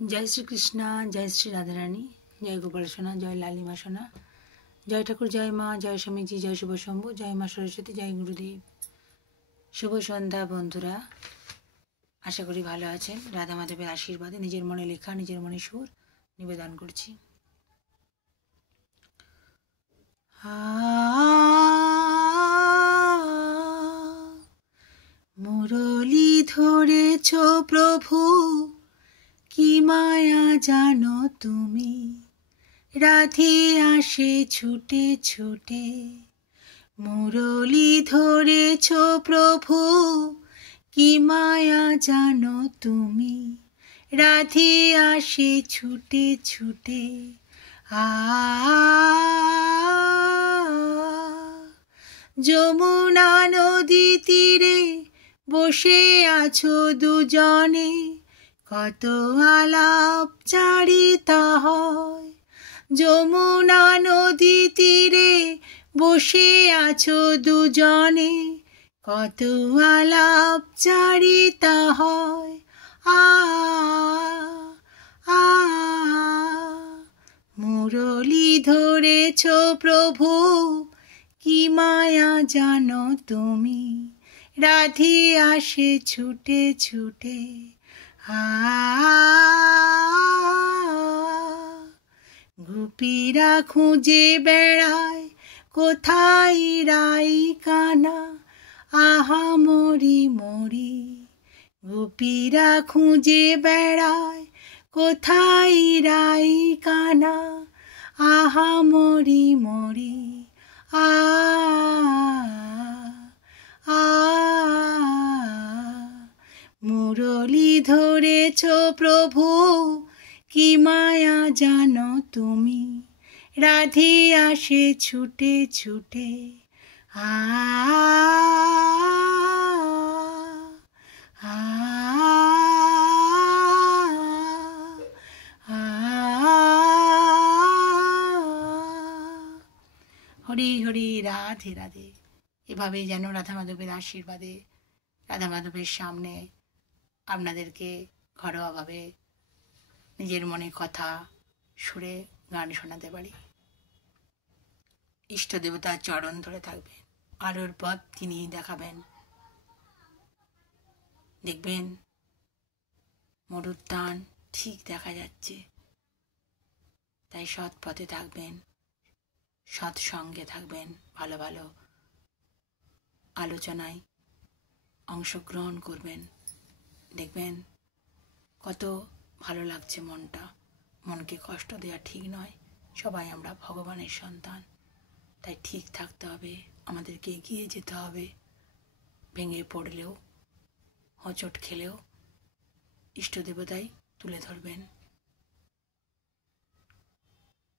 जय श्री कृष्णा, जय श्री राधा रानी, जय गोपाल सोना, जय लालिमा सोना, जय ठाकुर, जय माँ, जय स्वामीजी, जय शुभ शम्भु, जय माँ सरस्वती, जय गुरुदेव। शुभ सन्ध्या बंधुरा, आशा करी भालो आछेन। राधा माधवेर आशीर्वादे निजेर मने लेखा निजेर मने सुर निवेदन करछि। मुरली धरेछ प्रभु की माया जानो तुमी, राधे आसे छुटे छुटे। मुरली धरेछ प्रभु की माया जानो तुमी, राधे आसे छुटे छुटे। যমুনা নদী তীরে বসে আছো দুজনে, কত আলাপ চারিতা হয়। যমুনা নদী তীরে বসে আছো দুজনে, কত আলাপ চারিতা হয়। মুরলি ধরেছ প্রভু কি মায়া জানো তুমি, রাধে আসে ছুটে ছুটে। গোপীরা খুঁজে বেড়ায় কোথায় রাই কানা, আহা মরি মরি। গোপীরা খুঁজে বেড়ায় কোথায় রাই কানা, আহা মরি মরি। মুরলি ধরেছ প্রভু কি মায়া জানো তুমি, রাধে আসে ছুটে ছুটে। হরি হরি, রাধে রাধে। এভাবেই যেন রাধা মাধবের আশীর্বাদে রাধা মাধবের সামনে আপনাদেরকে ঘরোয়াভাবে নিজের মনে কথা সুরে গান শোনাতে পারি। ইষ্ট দেবতার চরণ ধরে থাকবেন, আলোর পথ তিনি দেখাবেন। দেখবেন মরুর টান ঠিক দেখা যাচ্ছে, তাই সৎ পথে থাকবেন, সৎসঙ্গে থাকবেন, ভালো ভালো আলোচনায় অংশগ্রহণ করবেন। দেখবেন কত ভালো লাগছে মনটা। মনকে কষ্ট দেওয়া ঠিক নয়, সবাই আমরা ভগবানের সন্তান, তাই ঠিক থাকতে হবে, আমাদেরকে এগিয়ে যেতে হবে। ভেঙে পড়লেও হোঁচট খেলেও ইষ্টদেবতাই তুলে ধরবেন,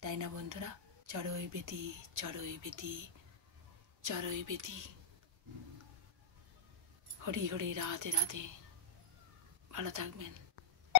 তাই না বন্ধুরা? চড়ই বেতি চড়ই বেতি চড়ই বেতি। হরি হরি, রাধে রাধে। ভালো থাকবেন।